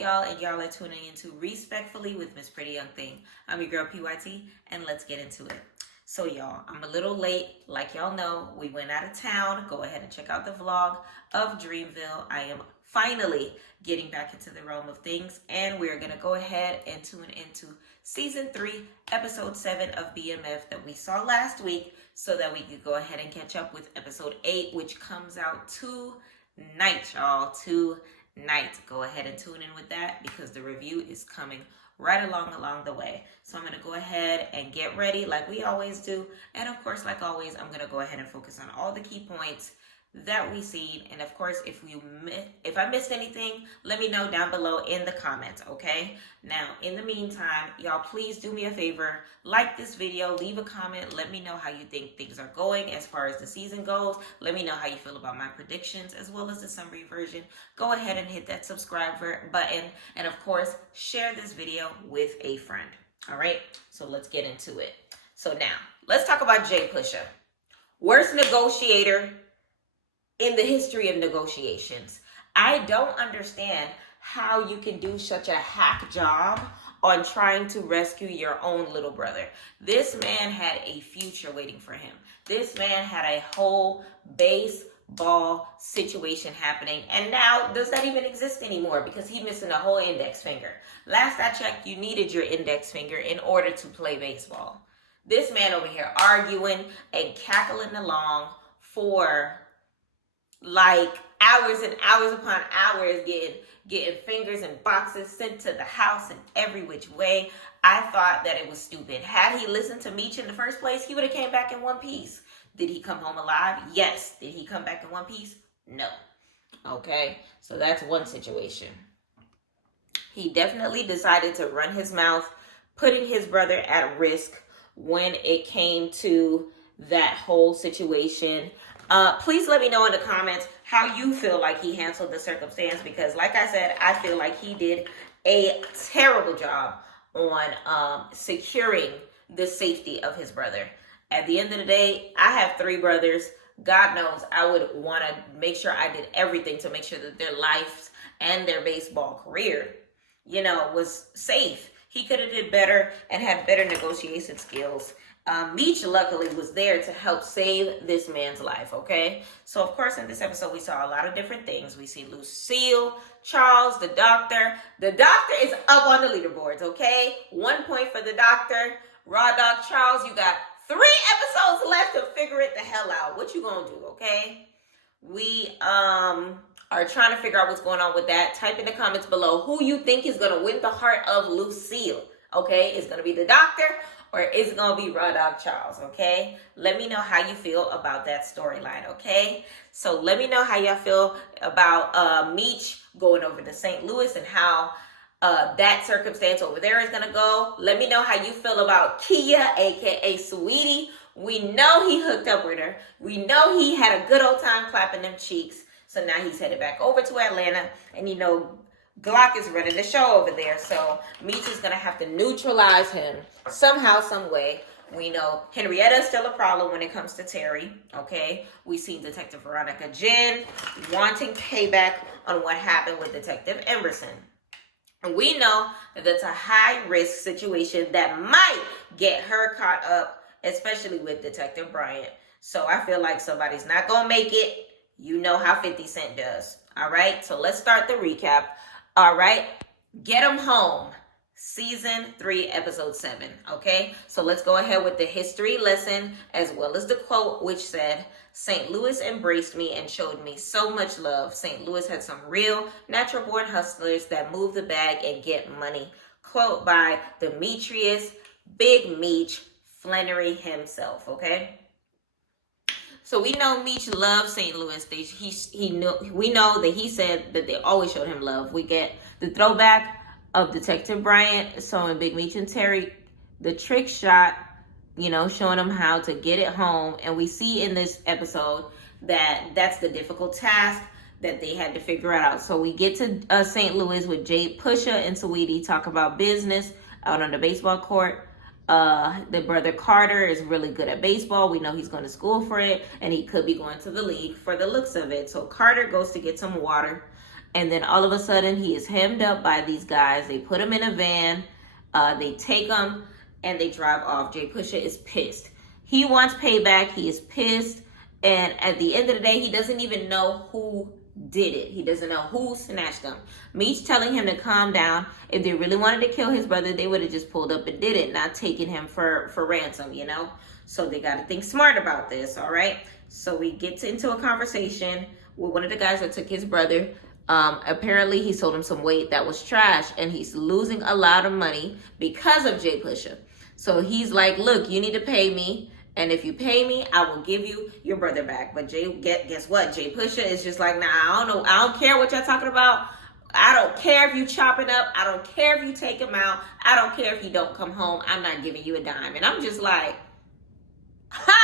Y'all, and y'all are tuning into Respectfully with Miss Pretty Young Thing. I'm your girl PYT, and let's get into it. So y'all, I'm a little late. Like y'all know, we went out of town. Go ahead and check out the vlog of Dreamville. I am finally getting back into the realm of things, and we're gonna go ahead and tune into season 3, episode 7 of BMF that we saw last week, so that we could go ahead and catch up with episode 8, which comes out tonight, y'all. Tonight. Go ahead and tune in with that because the review is coming right along the way. So I'm going to go ahead and get ready like we always do. And of course, like always, I'm going to go ahead and focus on all the key points that we see. And of course, if I missed anything, let me know down below in the comments, okay? Now, in the meantime, y'all please do me a favor, like this video, leave a comment, let me know how you think things are going as far as the season goes. Let me know how you feel about my predictions as well as the summary version. Go ahead and hit that subscribe button, and of course, share this video with a friend. All right, so let's get into it. So now, let's talk about Jay Pusha. Worst negotiator in the history of negotiations. I don't understand how you can do such a hack job on trying to rescue your own little brother. This man had a future waiting for him. This man had a whole baseball situation happening, and now does that even exist anymore because he's missing a whole index finger. Last I checked, you needed your index finger in order to play baseball. This man over here arguing and cackling along for like hours and hours upon hours, getting fingers and boxes sent to the house in every which way. I thought that it was stupid. Had he listened to Meech in the first place, he would have came back in one piece. Did he come home alive? Yes. Did he come back in one piece? No. Okay, so that's one situation. He definitely decided to run his mouth, putting his brother at risk when it came to that whole situation. Please let me know in the comments how you feel like he handled the circumstance, because like I said, I feel like he did a terrible job on securing the safety of his brother. At the end of the day, I have 3 brothers. God knows I would want to make sure I did everything to make sure that their lives and their baseball career, was safe. He could have did better and had better negotiation skills. Meech luckily was there to help save this man's life, okay? So, of course, in this episode, we saw a lot of different things. We see Lucille, Charles, the doctor. The doctor is up on the leaderboards, okay? 1 point for the doctor. Raw Dog Charles, you got 3 episodes left to figure it the hell out. What you gonna do, okay? We are trying to figure out what's going on with that. Type in the comments below who you think is going to win the heart of Lucille, okay? Is it going to be the doctor or is it going to be Raw Dog Charles, okay? Let me know how you feel about that storyline, okay? So let me know how y'all feel about Meech going over to St. Louis and how that circumstance over there is going to go. Let me know how you feel about Kia, a.k.a. SAWEETIE. We know he hooked up with her. We know he had a good old time clapping them cheeks. So now he's headed back over to Atlanta. And Glock is running the show over there. So Meech is going to have to neutralize him somehow, some way. We know Henrietta is still a problem when it comes to Terry. Okay. We see Detective Veronica Jen wanting payback on what happened with Detective Emerson. And we know that that's a high-risk situation that might get her caught up, especially with Detective Bryant. So I feel like somebody's not going to make it. You know how 50 Cent does. All right, so let's start the recap. All right, Get 'Em Home, season 3, episode 7. Okay, so let's go ahead with the history lesson as well as the quote, which said, St. Louis embraced me and showed me so much love. St. Louis had some real natural-born hustlers that move the bag and get money. Quote by Demetrius Big Meech Flannery himself, okay? So we know Meech loves St. Louis. We know that he said that they always showed him love. We get the throwback of Detective Bryant showing Big Meech and Terry the trick shot, showing them how to get it home. And we see in this episode that that's the difficult task that they had to figure out. So we get to St. Louis with Jay Pusha and SAWEETIE talk about business out on the baseball court. The brother Carter is really good at baseball. We know he's going to school for it, and he could be going to the league for the looks of it. So Carter goes to get some water. And then all of a sudden, he is hemmed up by these guys. They put him in a van. They take him and they drive off. Jay Pusha is pissed. He wants payback. He is pissed. And at the end of the day, he doesn't even know who did it. He doesn't know who snatched him. Meech telling him to calm down. If they really wanted to kill his brother, they would have just pulled up and did it, not taken him for ransom, you know? So they got to think smart about this, all right? So we get into a conversation with one of the guys that took his brother. Apparently, he sold him some weight that was trash, and he's losing a lot of money because of Jay Pusha. So he's like, look, you need to pay me. And if you pay me, I will give you your brother back. But guess what? Jay Pusha is just like, nah, I don't know. I don't care what y'all talking about. I don't care if you chop it up. I don't care if you take him out. I don't care if you don't come home. I'm not giving you a dime. And I'm just like, ha!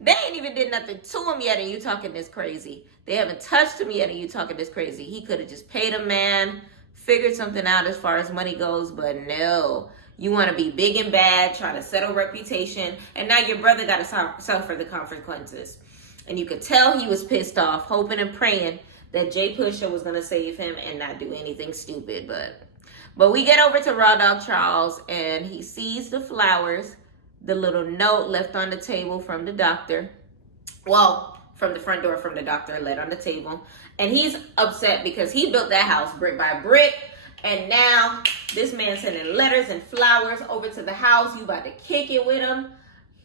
They ain't even did nothing to him yet, and you talking this crazy. They haven't touched him yet, and you talking this crazy. He could have just paid a man, figured something out as far as money goes, but no. You want to be big and bad, trying to settle reputation, and now your brother got to suffer the consequences. And you could tell he was pissed off, hoping and praying that Jay Pusha was going to save him and not do anything stupid. But we get over to Raw Dog Charles, and he sees the flowers, the little note left on the table from the doctor. Well, from the front door from the doctor, left on the table. And he's upset because he built that house brick by brick. And now this man sending letters and flowers over to the house. You about to kick it with him.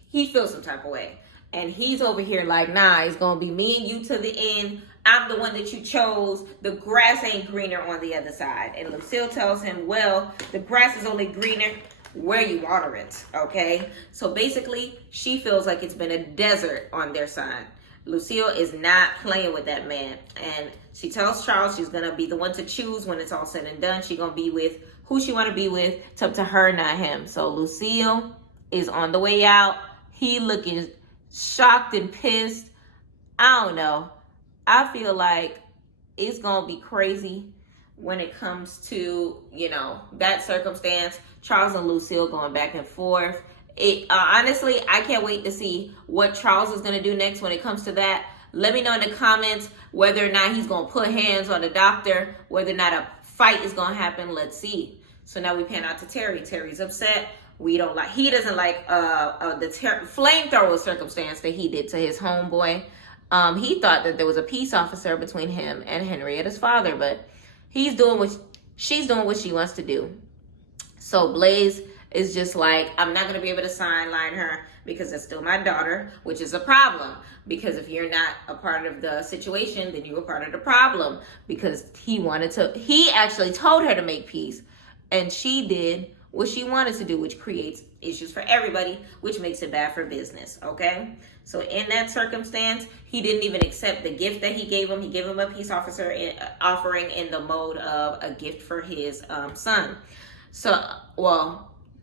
He feels some type of way. And he's over here like, nah, it's going to be me and you to the end. I'm the one that you chose. The grass ain't greener on the other side. And Lucille tells him, well, the grass is only greener where you water it, okay? So basically, she feels like it's been a desert on their side. Lucille is not playing with that man. And she tells Charles she's going to be the one to choose when it's all said and done. She's going to be with who she want to be with. It's up to her, not him. So Lucille is on the way out. He looking shocked and pissed. I don't know. I feel like it's going to be crazy when it comes to, you know, that circumstance. Charles and Lucille going back and forth. Honestly, I can't wait to see what Charles is going to do next when it comes to that. Let me know in the comments whether or not he's going to put hands on the doctor, whether or not a fight is going to happen. Let's see. So now we pan out to Terry. Terry's upset. He doesn't like the flamethrower circumstance that he did to his homeboy. He thought that there was a peace officer between him and Henrietta's father, but she's doing what she wants to do. So Blaze is just like, I'm not going to be able to sideline her because it's still my daughter, which is a problem. Because if you're not a part of the situation, then you're a part of the problem. Because he actually told her to make peace. And she did what she wanted to do, which creates issues for everybody, which makes it bad for business, okay? So in that circumstance, he didn't even accept the gift that he gave him. He gave him a peace offering in the mode of a gift for his son.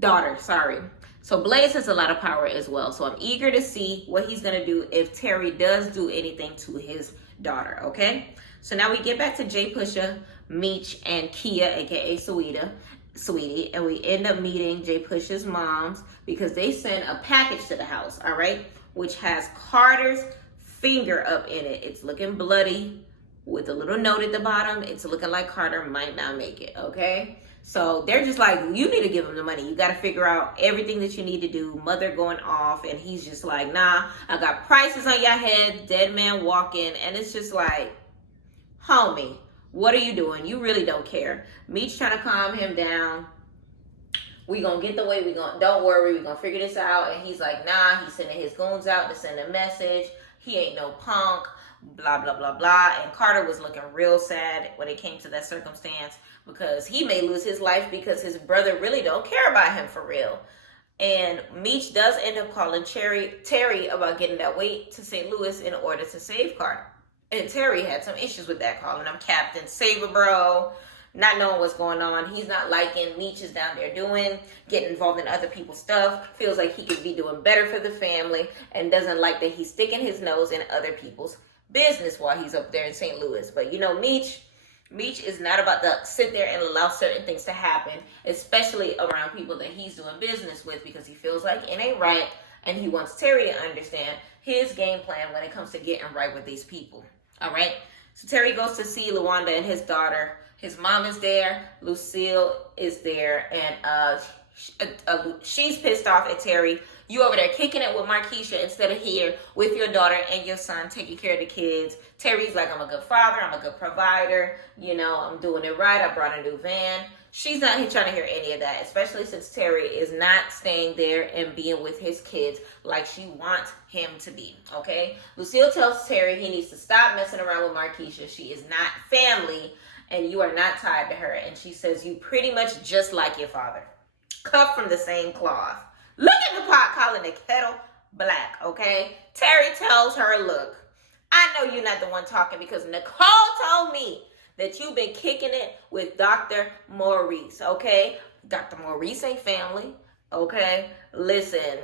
Daughter, sorry. So Blaze has a lot of power as well. So I'm eager to see what he's going to do if Terry does do anything to his daughter, okay? So now we get back to Jay Pusha, Meech, and Kia, aka Sweetie, and we end up meeting Jay Pusha's moms because they send a package to the house, all right? Which has Carter's finger up in it. It's looking bloody with a little note at the bottom. It's looking like Carter might not make it, okay? So they're just like, you need to give him the money. You got to figure out everything that you need to do. Mother going off. And he's just like, nah, I got prices on your head. Dead man walking. And it's just like, homie, what are you doing? You really don't care. Meech trying to calm him down. We going to get the way. Don't worry. We going to figure this out. And he's like, nah, he's sending his goons out to send a message. He ain't no punk. Blah, blah, blah, blah. And Carter was looking real sad when it came to that circumstance, because he may lose his life because his brother really don't care about him for real. And Meech does end up calling Terry about getting that weight to St. Louis in order to save Carter. And Terry had some issues with that, calling him Captain Saver Bro, not knowing what's going on. He's not liking Meech is down there getting involved in other people's stuff, feels like he could be doing better for the family, and doesn't like that he's sticking his nose in other people's business while he's up there in St. Louis. But you know, Meech is not about to sit there and allow certain things to happen, especially around people that he's doing business with, because he feels like it ain't right, and he wants Terry to understand his game plan when it comes to getting right with these people. All right? So Terry goes to see Luanda and his daughter. His mom is there. Lucille is there. And she's pissed off at Terry. You over there kicking it with Markeisha instead of here with your daughter and your son taking care of the kids. Terry's like, I'm a good father. I'm a good provider. You know, I'm doing it right. I brought a new van. She's not trying to hear any of that, especially since Terry is not staying there and being with his kids like she wants him to be, okay? Lucille tells Terry he needs to stop messing around with Markeisha. She is not family, and you are not tied to her. And she says, you pretty much just like your father. Cut from the same cloth. Look at the pot calling the kettle black, okay? Terry tells her, look, I know you're not the one talking because Nicole told me that you've been kicking it with Dr. Maurice, okay? Dr. Maurice ain't family, okay? Listen,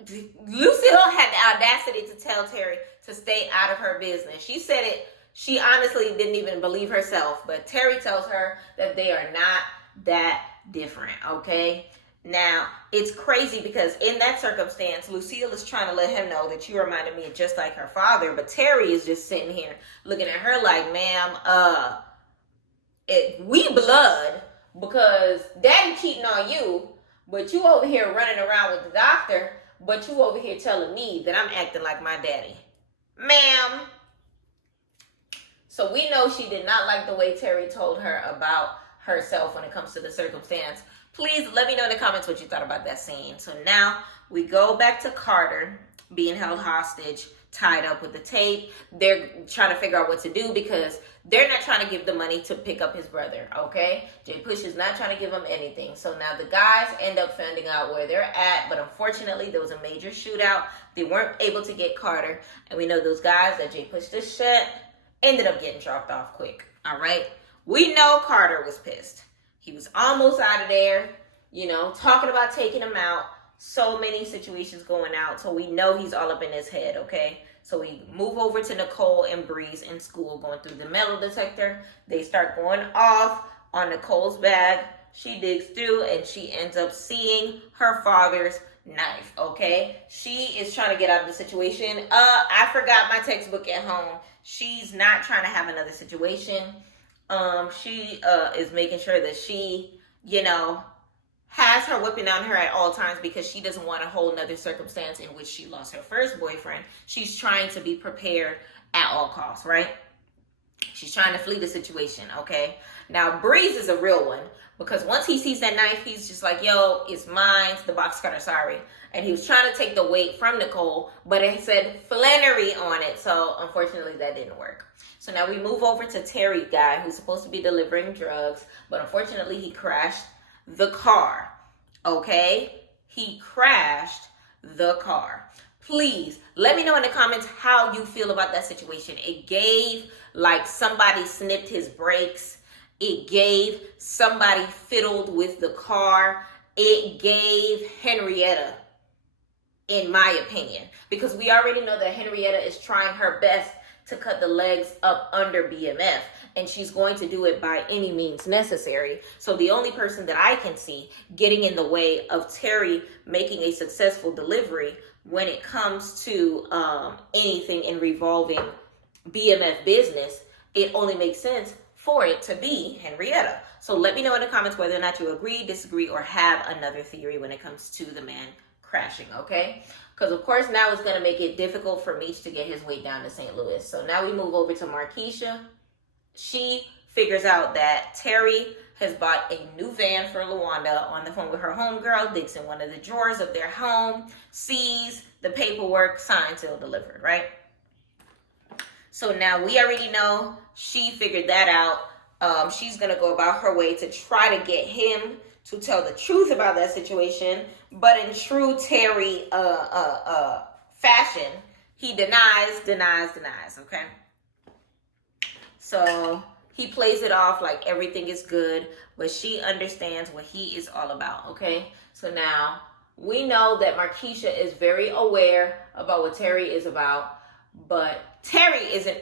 Lucille had the audacity to tell Terry to stay out of her business. She said it, she honestly didn't even believe herself, but Terry tells her that they are not that different, okay? Now, it's crazy because in that circumstance, Lucille is trying to let him know that you reminded me of just like her father, but Terry is just sitting here looking at her like, ma'am, we blood because daddy cheating on you, but you over here running around with the doctor, but you over here telling me that I'm acting like my daddy. Ma'am. So we know she did not like the way Terry told her about herself when it comes to the circumstance. Please let me know in the comments what you thought about that scene. So now we go back to Carter being held hostage, tied up with the tape. They're trying to figure out what to do because they're not trying to give the money to pick up his brother, okay? Jay Push is not trying to give him anything. So now the guys end up finding out where they're at, but unfortunately there was a major shootout. They weren't able to get Carter, and we know those guys that Jay Push just shot ended up getting dropped off quick, all right? We know Carter was pissed. He was almost out of there, you know, talking about taking him out. So many situations going out. So we know he's all up in his head, okay? So we move over to Nicole and Breeze in school going through the metal detector. They start going off on Nicole's bag. She digs through and she ends up seeing her father's knife, okay? She is trying to get out of the situation. I forgot my textbook at home. She's not trying to have another situation. She is making sure that she, you know, has her whipping on her at all times because she doesn't want a whole nother circumstance in which she lost her first boyfriend. She's trying to be prepared at all costs, right? She's trying to flee the situation, okay? Now, Breeze is a real one because once he sees that knife, he's just like, yo, it's mine, the box cutter, sorry. And he was trying to take the weight from Nicole, but it said Flannery on it, so unfortunately that didn't work. So now we move over to Terry guy who's supposed to be delivering drugs, but unfortunately he crashed the car, okay? He crashed the car. Please let me know in the comments how you feel about that situation. It gave like somebody snipped his brakes. It gave somebody fiddled with the car. It gave Henrietta, in my opinion, because we already know that Henrietta is trying her best to cut the legs up under BMF, and she's going to do it by any means necessary. So the only person that I can see getting in the way of Terry making a successful delivery when it comes to anything in revolving BMF business, it only makes sense for it to be Henrietta. So let me know in the comments whether or not you agree, disagree, or have another theory when it comes to the man crashing, okay? Because of course now it's going to make it difficult for Meech to get his way down to St. Louis. So now we move over to Markeisha. She figures out that Terry has bought a new van for Luanda. On the phone with her homegirl, digs in one of the drawers of their home, sees the paperwork, signed, sealed, delivered, right? So now we already know she figured that out. She's going to go about her way to try to get him to tell the truth about that situation. But in true Terry fashion, he denies, okay? So he plays it off like everything is good, but she understands what he is all about, okay? So now we know that Markeisha is very aware about what Terry is about, but Terry isn't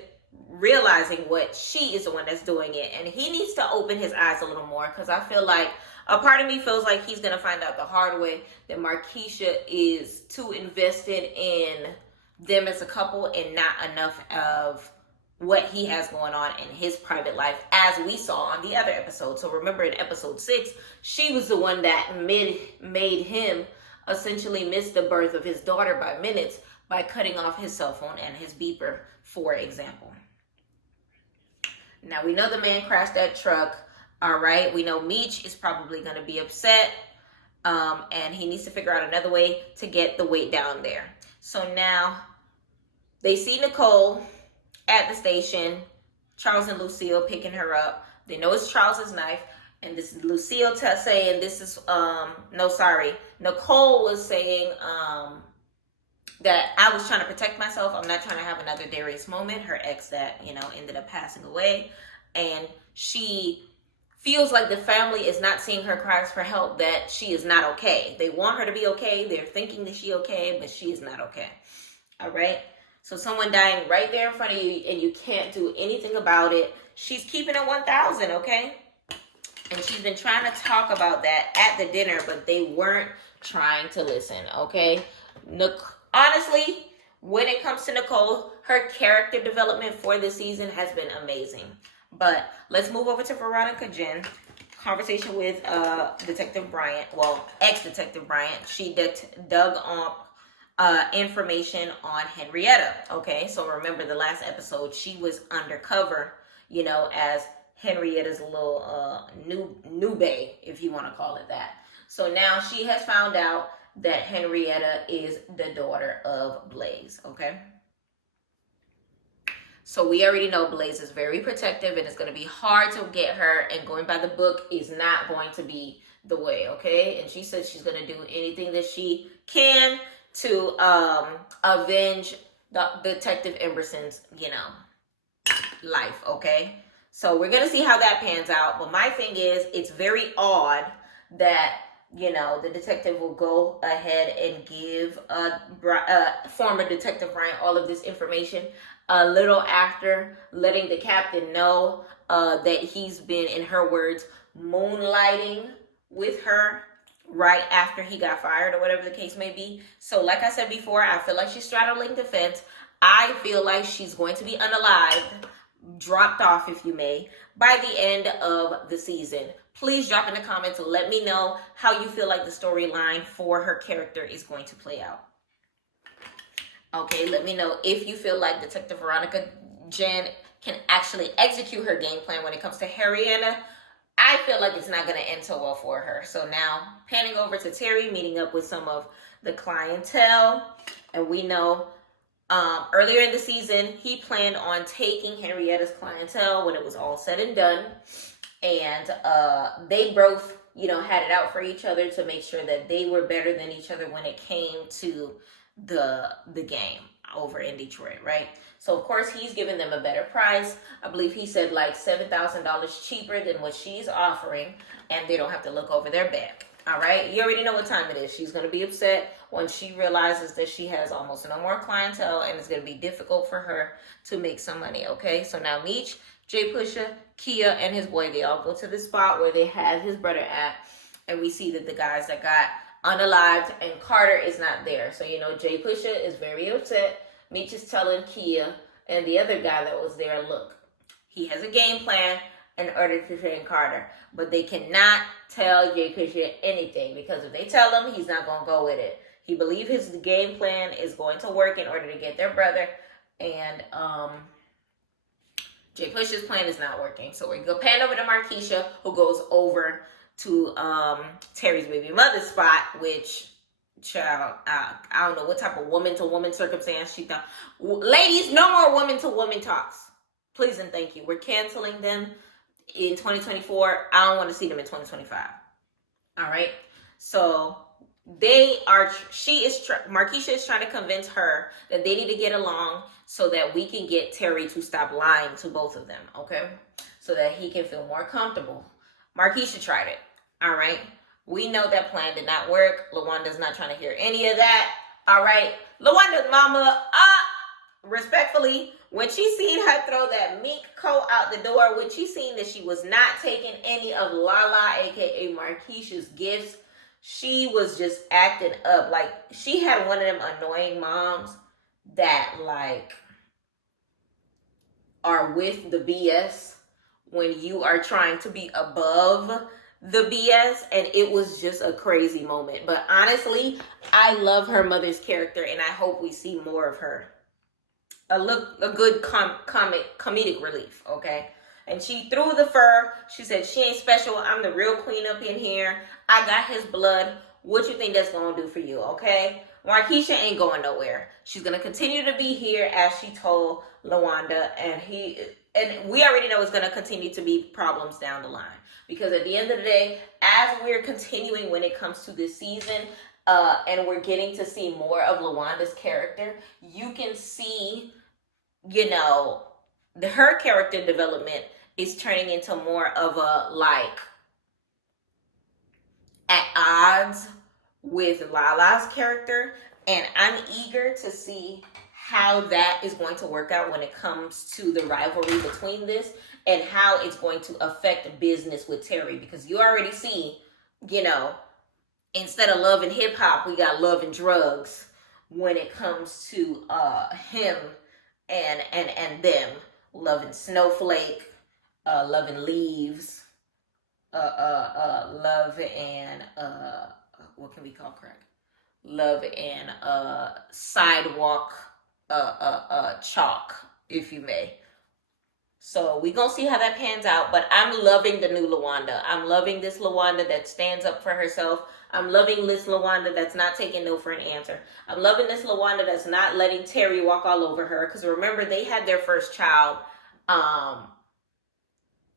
realizing what she is the one that's doing it, and he needs to open his eyes a little more, because I feel like a part of me feels like he's going to find out the hard way that Markeisha is too invested in them as a couple and not enough of what he has going on in his private life, as we saw on the other episode. So remember, in episode 6, she was the one that made him essentially miss the birth of his daughter by minutes by cutting off his cell phone and his beeper, for example. Now, we know the man crashed that truck. All right. We know Meech is probably going to be upset. And he needs to figure out another way to get the weight down there. So now they see Nicole at the station. Charles and Lucille picking her up. They know it's Charles's knife. And this is Lucille saying this is, Nicole was saying that I was trying to protect myself. I'm not trying to have another Darius moment. Her ex that, ended up passing away. And she feels like the family is not seeing her cries for help, that she is not okay. They want her to be okay. They're thinking that she's okay, but she is not okay. All right? So someone dying right there in front of you and you can't do anything about it. She's keeping it 1,000, okay? And she's been trying to talk about that at the dinner, but they weren't trying to listen, okay? Honestly, when it comes to Nicole, her character development for this season has been amazing. But let's move over to Veronica Jen. Conversation with Detective Bryant. Well, ex-Detective Bryant. She dug up information on Henrietta. Okay, so remember the last episode, she was undercover, as Henrietta's little new bae, if you want to call it that. So now she has found out that Henrietta is the daughter of Blaze. Okay. So we already know Blaze is very protective and it's going to be hard to get her, and going by the book is not going to be the way, okay? And she said she's going to do anything that she can to avenge Detective Emberson's, life, okay? So we're going to see how that pans out. But my thing is, it's very odd that, the detective will go ahead and give former Detective Bryant all of this information a little after letting the captain know that he's been, in her words, moonlighting with her right after he got fired or whatever the case may be. So like I said before, I feel like she's straddling the fence. I feel like she's going to be unalived, dropped off, if you may, by the end of the season. Please drop in the comments and let me know how you feel like the storyline for her character is going to play out. Okay, let me know if you feel like Detective Veronica Jen can actually execute her game plan when it comes to Henrietta. I feel like it's not going to end so well for her. So now, panning over to Terry, meeting up with some of the clientele. And we know earlier in the season, he planned on taking Henrietta's clientele when it was all said and done. And they both, had it out for each other to make sure that they were better than each other when it came to the game over in Detroit, right? So of course he's giving them a better price. I believe he said like $7,000 cheaper than what she's offering, and they don't have to look over their back. All right, you already know what time it is. She's going to be upset when she realizes that she has almost no more clientele, and it's going to be difficult for her to make some money. Okay, so now Meech, Jay Pusha, Kia, and his boy, they all go to the spot where they had his brother at, and we see that the guys that got unalived and Carter is not there. So Jay Pusha is very upset. Meech is telling Kia and the other guy that was there, look, he has a game plan in order to train Carter, but they cannot tell Jay Pusha anything, because if they tell him, he's not going to go with it. He believes his game plan is going to work in order to get their brother, and Jay Pusha's plan is not working. So we go pan over to Markeisha, who goes over to Terry's baby mother's spot, which, child, I don't know what type of woman-to-woman circumstance she thought. Ladies, no more woman-to-woman talks. Please and thank you. We're canceling them in 2024. I don't want to see them in 2025. All right? So Markeisha is trying to convince her that they need to get along so that we can get Terry to stop lying to both of them, okay? So that he can feel more comfortable. Markeisha tried it. All right. We know that plan did not work. LaWanda's not trying to hear any of that. All right. LaWanda's mama, respectfully, when she seen her throw that mink coat out the door, when she seen that she was not taking any of Lala, aka Markeisha's gifts, she was just acting up. Like she had one of them annoying moms that like are with the BS when you are trying to be above the BS, and it was just a crazy moment. But honestly, I love her mother's character, and I hope we see more of her. A good comedic relief, okay? And she threw the fur. She said, she ain't special. I'm the real queen up in here. I got his blood. What you think that's going to do for you, okay? Markeisha ain't going nowhere. She's going to continue to be here as she told LaWanda. And we already know it's going to continue to be problems down the line. Because at the end of the day, as we're continuing when it comes to this season, and we're getting to see more of LaWanda's character, you can see, you know, her character development is turning into more of a like at odds with Lala's character, and I'm eager to see how that is going to work out when it comes to the rivalry between this and how it's going to affect business with Terry, because you already see, you know, instead of love and hip hop, we got love and drugs when it comes to him and them. Love and Snowflake, love and Leaves, love and what can we call crack? Love and sidewalk chalk, if you may. So we gonna see how that pans out, but I'm loving the new LaWanda. I'm loving this LaWanda that stands up for herself. I'm loving this LaWanda that's not taking no for an answer. I'm loving this LaWanda that's not letting Terry walk all over her, because remember, they had their first child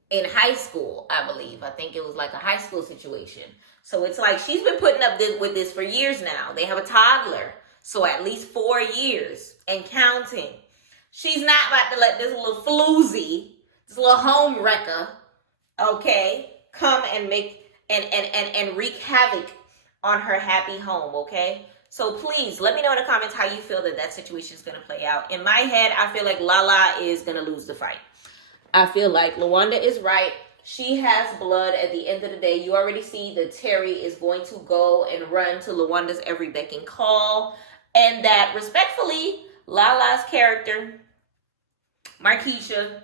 in high school, I believe. I think it was like a high school situation. So it's like she's been putting up with this for years now. They have a toddler, so at least 4 years and counting. She's not about to let this little floozy, this little home wrecker, okay, come and make and wreak havoc on her happy home, okay? So please let me know in the comments how you feel that situation is going to play out. In my head, I feel like Lala is going to lose the fight. I feel like LaWanda is right. She has blood at the end of the day. You already see that Terry is going to go and run to LaWanda's every beck and call. And that, respectfully, Lala's character, Markeisha,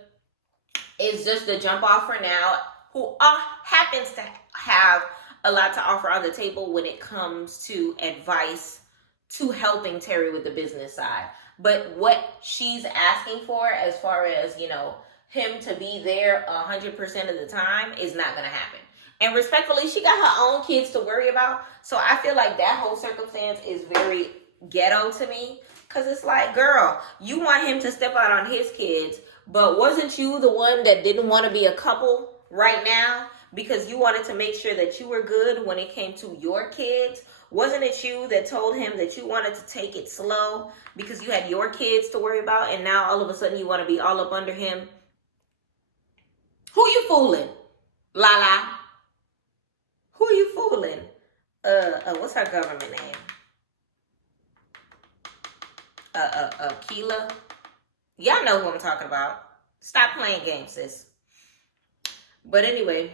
is just the jump off for now, who happens to have a lot to offer on the table when it comes to advice to helping Terry with the business side. But what she's asking for, as far as, you know, him to be there 100% of the time, is not going to happen. And respectfully, she got her own kids to worry about. So I feel like that whole circumstance is very ghetto to me. Because it's like, girl, you want him to step out on his kids, but wasn't you the one that didn't want to be a couple right now? Because you wanted to make sure that you were good when it came to your kids? Wasn't it you that told him that you wanted to take it slow because you had your kids to worry about, and now all of a sudden you want to be all up under him? Who you fooling, Lala? Who you fooling? What's her government name? Keela. Y'all know who I'm talking about. Stop playing games, sis. But anyway,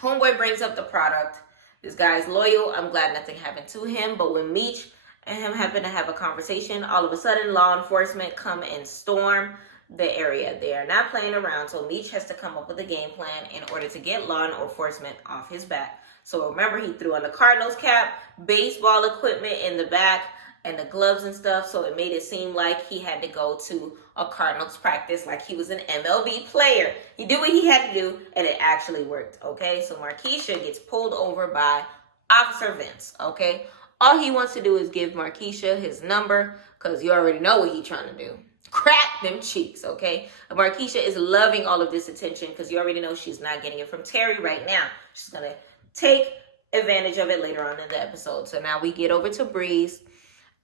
homeboy brings up the product. This guy's loyal. I'm glad nothing happened to him. But when Meech and him happen to have a conversation, all of a sudden law enforcement come and storm the area. They are not playing around. So Meech has to come up with a game plan in order to get law enforcement off his back. So remember, he threw on the Cardinals cap, baseball equipment in the back, and the gloves and stuff. So it made it seem like he had to go to a Cardinals practice like he was an MLB player. He did what he had to do, and it actually worked, okay? So Markeisha gets pulled over by Officer Vince, okay? All he wants to do is give Markeisha his number, because you already know what he's trying to do. Crack them cheeks, okay? And Markeisha is loving all of this attention, because you already know she's not getting it from Terry right now. She's going to take advantage of it later on in the episode. So now we get over to Breeze.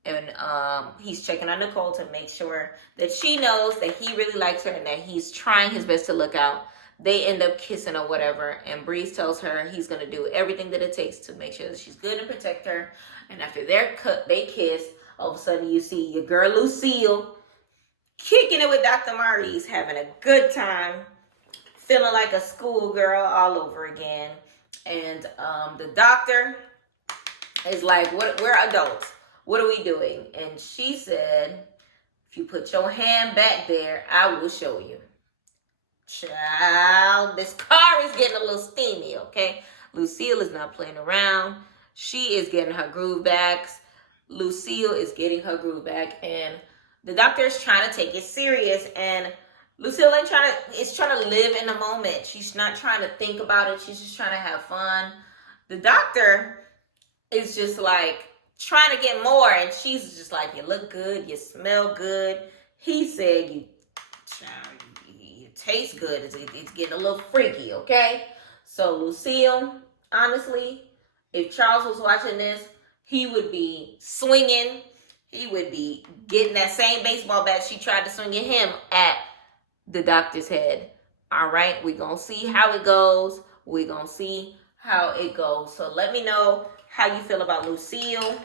And he's checking on Nicole to make sure that she knows that he really likes her and that he's trying his best to look out. They end up kissing or whatever. And Breeze tells her he's going to do everything that it takes to make sure that she's good and protect her. And after they kiss, all of a sudden you see your girl Lucille kicking it with Dr. Maurice, having a good time, feeling like a schoolgirl all over again. And the doctor is like, we're adults. What are we doing? And she said, If you put your hand back there, I will show you. Child, this car is getting a little steamy, okay? Lucille is not playing around. She is getting her groove back. Lucille is getting her groove back, and the doctor is trying to take it serious, and Lucille ain't trying to live in the moment. She's not trying to think about it. She's just trying to have fun. The doctor is just like trying to get more, and she's just like, you look good, you smell good. He said you taste good. It's getting a little freaky, okay? So Lucille, honestly, if Charles was watching this, he would be swinging. He would be getting that same baseball bat she tried to swing at him at the doctor's head. All right, we're going to see how it goes. We're going to see how it goes. So let me know how you feel about Lucille.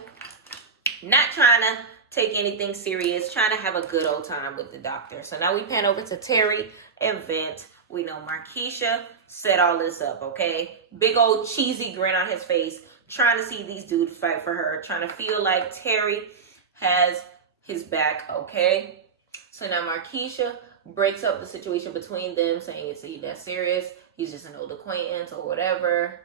Not trying to take anything serious, trying to have a good old time with the doctor. So now we pan over to Terry and Vince. We know Markeisha set all this up, okay? Big old cheesy grin on his face, trying to see these dudes fight for her, trying to feel like Terry has his back, okay? So now Markeisha breaks up the situation between them, saying, is he that serious? He's just an old acquaintance or whatever.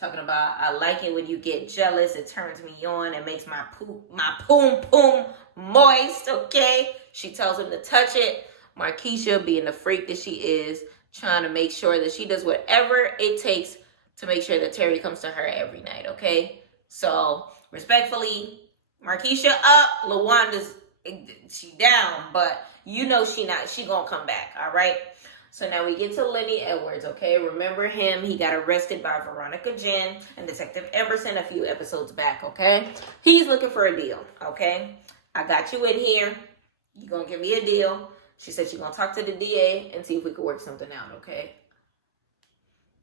Talking about, I like it when you get jealous. It turns me on. It makes my poom moist, okay? She tells him to touch it. Markeisha, being the freak that she is, trying to make sure that she does whatever it takes to make sure that Terry comes to her every night, okay? So, respectfully, Markeisha up, LaWanda's, she down, but you know she gonna come back, all right? So now we get to Lenny Edwards, okay? Remember him, he got arrested by Veronica Jen and Detective Emerson a few episodes back, okay? He's looking for a deal, okay? I got you in here, you gonna give me a deal. She said she's gonna talk to the DA and see if we could work something out, okay?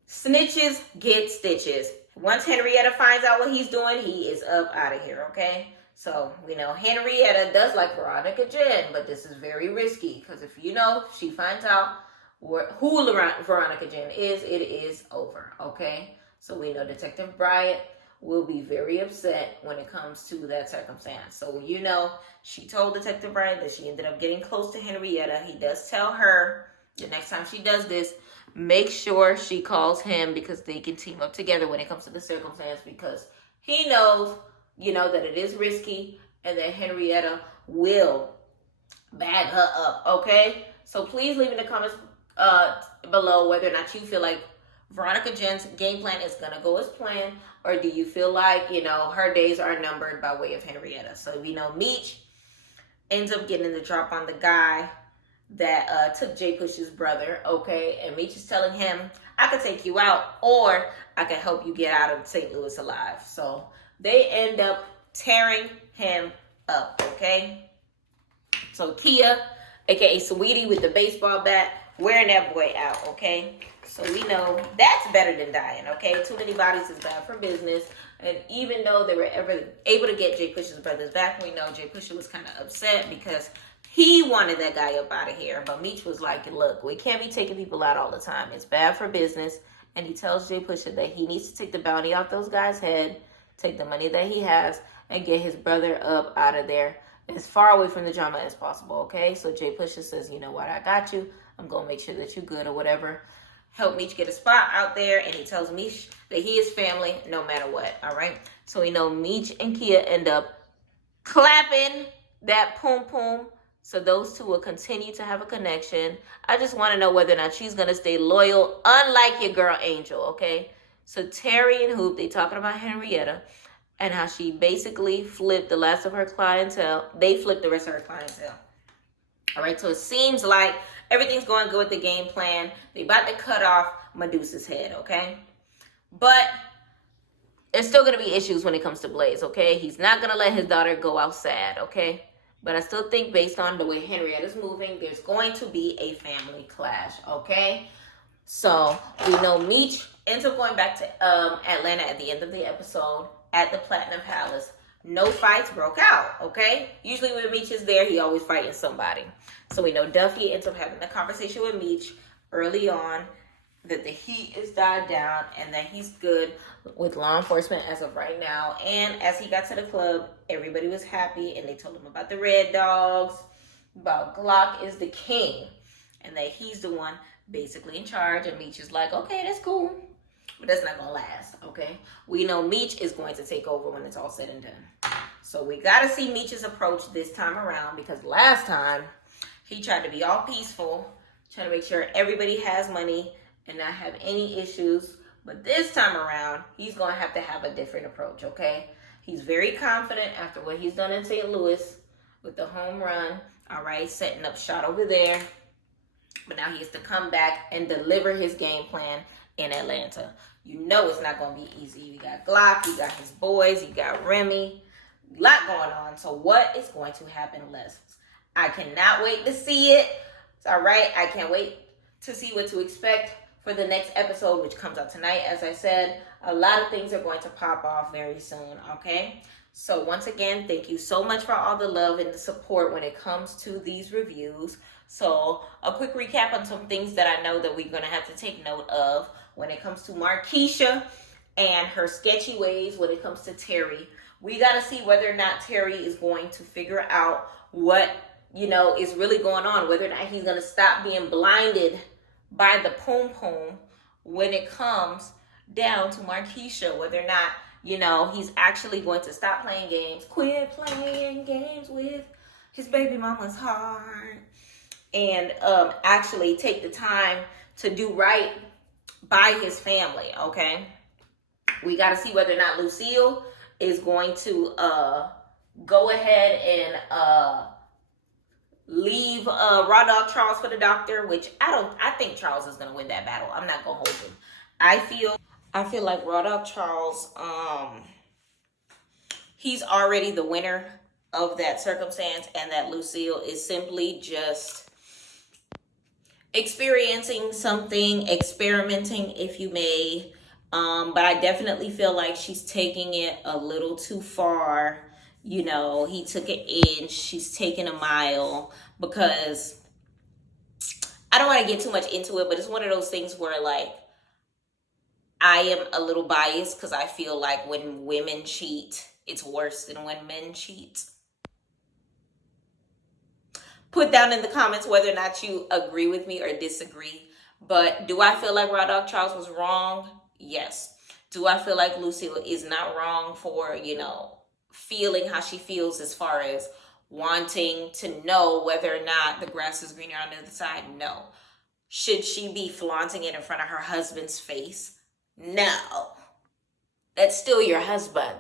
Snitches get stitches. Once Henrietta finds out what he's doing, he is up out of here, okay? So, we know Henrietta does like Veronica Jen, but this is very risky because if you know, she finds out who Veronica Jen is, it is over, okay? So, we know Detective Bryant will be very upset when it comes to that circumstance. So, you know, she told Detective Bryant that she ended up getting close to Henrietta. He does tell her the next time she does this, make sure she calls him because they can team up together when it comes to the circumstance because he knows, you know, that it is risky and that Henrietta will bag her up, okay? So please leave in the comments below whether or not you feel like Veronica Jen's game plan is going to go as planned, or do you feel like, you know, her days are numbered by way of Henrietta? So we know Meech ends up getting the drop on the guy that took Jay Push's brother, okay? And Meech is telling him, I could take you out, or I can help you get out of St. Louis alive. So they end up tearing him up, okay? So Kia, aka SAWEETIE with the baseball bat, wearing that boy out, okay? So we know that's better than dying, okay? Too many bodies is bad for business. And even though they were ever able to get Jay Push's brothers back, we know Jay Pusha was kind of upset because he wanted that guy up out of here. But Meech was like, look, we can't be taking people out all the time. It's bad for business. And he tells Jay Pusha that he needs to take the bounty off those guys' head, take the money that he has, and get his brother up out of there as far away from the drama as possible, okay? So Jay Pusha says, you know what, I got you. I'm going to make sure that you're good or whatever. Help Meech get a spot out there, and he tells Meech that he is family no matter what, all right? So we know Meech and Kia end up clapping that poom-poom, so those two will continue to have a connection. I just want to know whether or not she's going to stay loyal, unlike your girl Angel, okay? So Terry and Hoop, they talking about Henrietta and how she basically flipped the last of her clientele. They flipped the rest of her clientele. All right, so it seems like everything's going good with the game plan. They about to cut off Medusa's head, okay? But there's still going to be issues when it comes to Blaze, okay? He's not going to let his daughter go out sad, okay? But I still think based on the way Henrietta's moving, there's going to be a family clash, okay? So we know Meech ends up going back to Atlanta at the end of the episode at the Platinum Palace. No fights broke out, okay? Usually when Meech is there, he always fighting somebody. So we know Duffy ends up having a conversation with Meech early on that the heat is died down and that he's good with law enforcement as of right now. And as he got to the club, everybody was happy and they told him about the Red Dogs. about Glock is the king and that he's the one basically in charge. And Meech is like, okay, that's cool, but that's not gonna last. Okay, we know Meech is going to take over when it's all said and done. So we got to see Meech's approach this time around, because last time he tried to be all peaceful, trying to make sure everybody has money and not have any issues. But this time around, he's going to have a different approach, okay? He's very confident after what he's done in St. Louis with the home run, all right, setting up shot over there. But now he has to come back and deliver his game plan in Atlanta. You know it's not going to be easy. You got Glock, you got his boys, you got Remy. A lot going on. So what is going to happen, Les? I cannot wait to see it. All right. I can't wait to see what to expect for the next episode, which comes out tonight. As I said, a lot of things are going to pop off very soon. Okay. So once again, thank you so much for all the love and the support when it comes to these reviews. So a quick recap on some things that I know that we're going to have to take note of when it comes to Markeisha and her sketchy ways when it comes to Terry. We got to see whether or not Terry is going to figure out what, is really going on. Whether or not he's going to stop being blinded by the poom poom when it comes down to Markeisha. Whether or not, he's actually going to stop playing games. Quit playing games with his baby mama's heart. And actually take the time to do right by his family, okay? We got to see whether or not Lucille is going to go ahead and leave Raw Dog Charles for the doctor, which I think Charles is gonna win that battle. I'm not gonna hold him. I feel like Raw Dog Charles, he's already the winner of that circumstance, and that Lucille is simply just experiencing something, experimenting, if you may. But I definitely feel like she's taking it a little too far. He took an inch, she's taking a mile, because I don't want to get too much into it, but it's one of those things where, like, I am a little biased because I feel like when women cheat, it's worse than when men cheat. Put down in the comments whether or not you agree with me or disagree. But do I feel like Raw Dog Charles was wrong? Yes. Do I feel like Lucille is not wrong for, feeling how she feels as far as wanting to know whether or not the grass is greener on the other side? No. Should she be flaunting it in front of her husband's face? No. That's still your husband.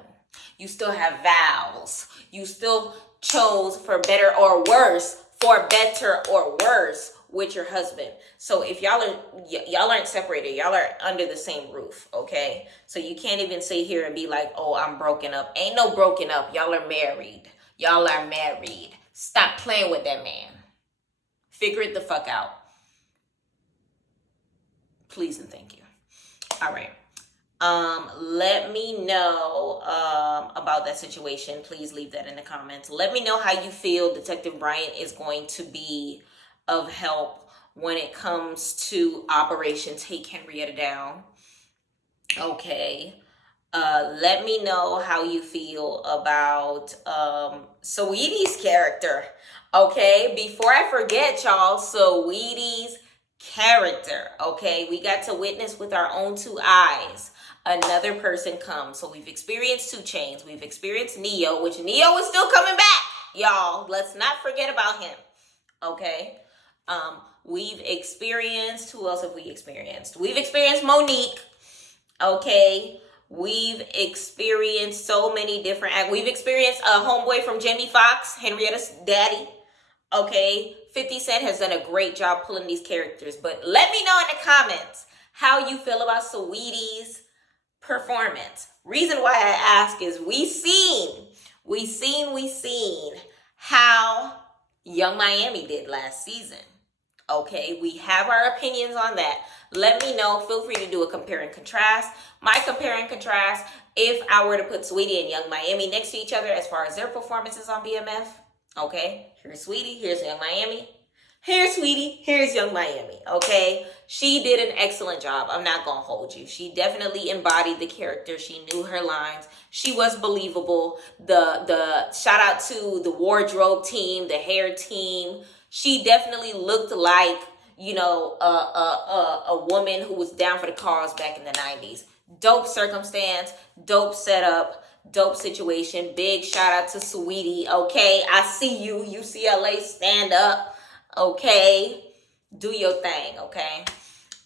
You still have vows. You still chose for better or worse with your husband. So if y'all aren't separated, y'all are under the same roof, okay? So you can't even sit here and be like, oh, I'm broken up. Ain't no broken up. Y'all are married. Y'all are married. Stop playing with that man. Figure it the fuck out. Please and thank you. All right. Let me know about that situation. Please leave that in the comments. Let me know how you feel Detective Bryant is going to be of help when it comes to Operation Take Henrietta Down. Okay. Let me know how you feel about SAWEETIE's character. Okay. Before I forget, y'all, SAWEETIE's character. Okay. We got to witness with our own two eyes another person come. So we've experienced 2 Chainz. We've experienced Neo, which Neo is still coming back, y'all. Let's not forget about him. Okay. We've experienced, who else have we experienced? We've experienced Monique. Okay. We've experienced so many different, we've experienced a homeboy from Jamie Foxx, Henrietta's daddy. Okay. 50 Cent has done a great job pulling these characters, but let me know in the comments how you feel about SAWEETIE's performance. Reason why I ask is we seen how Young Miami did last season. Okay, we have our opinions on that. Let me know. Feel free to do a compare and contrast. My compare and contrast, if I were to put SAWEETIE and Young Miami next to each other as far as their performances on BMF. Okay, here's SAWEETIE, here's Young Miami. Here's Sweetie, here's Young Miami, okay? She did an excellent job. I'm not gonna hold you. She definitely embodied the character. She knew her lines. She was believable. The shout out to the wardrobe team, the hair team. She definitely looked like, you know, a woman who was down for the cause back in the 90s. Dope circumstance, dope setup, dope situation. Big shout out to Sweetie, okay? I see you, UCLA, stand up. Okay, do your thing. Okay,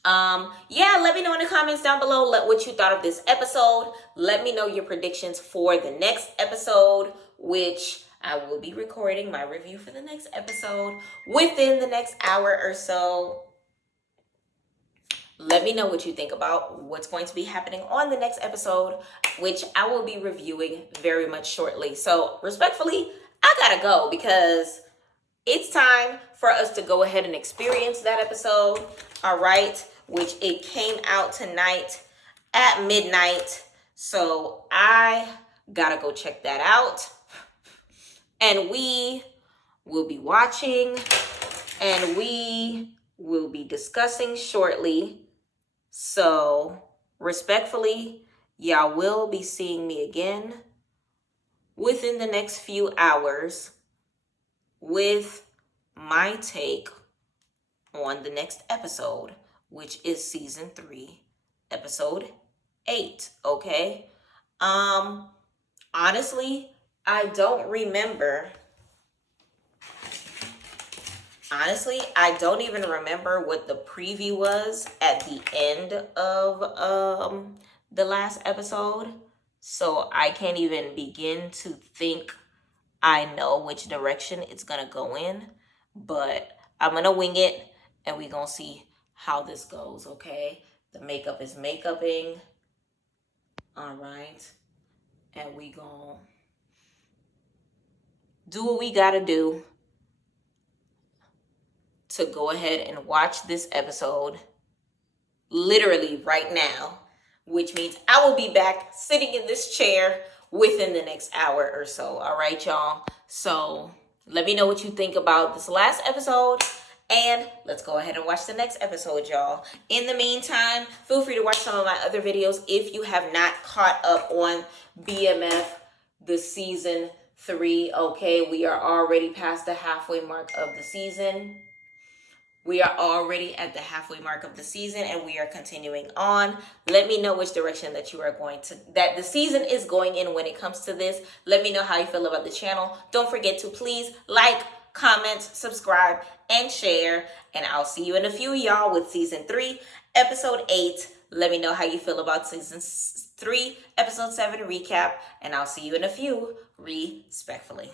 yeah, let me know in the comments down below what you thought of this episode. Let me know your predictions for the next episode, which I will be recording my review for the next episode within the next hour or so. Let me know what you think about what's going to be happening on the next episode, which I will be reviewing very much shortly. So respectfully, I gotta go because it's time for us to go ahead and experience that episode, all right, which it came out tonight at midnight. So I gotta go check that out. And we will be watching and we will be discussing shortly. So respectfully, y'all will be seeing me again within the next few hours with my take on the next episode, which is season 3, episode 8. Okay. Honestly, I don't remember. Honestly, I don't even remember what the preview was at the end of the last episode. So I can't even begin to think I know which direction it's going to go in, but I'm going to wing it and we're going to see how this goes, okay? The makeup is makeuping. All right. And we going to do what we got to do to go ahead and watch this episode literally right now, which means I will be back sitting in this chair within the next hour or so. All right, y'all. So let me know what you think about this last episode. And let's go ahead and watch the next episode, y'all. In the meantime, feel free to watch some of my other videos if you have not caught up on BMF, the season 3. Okay, we are already past the halfway mark of the season. We are already at the halfway mark of the season and we are continuing on. Let me know which direction that that the season is going in when it comes to this. Let me know how you feel about the channel. Don't forget to please like, comment, subscribe, and share. And I'll see you in a few, y'all, with season 3, episode 8. Let me know how you feel about season 3, episode 7 recap. And I'll see you in a few, respectfully.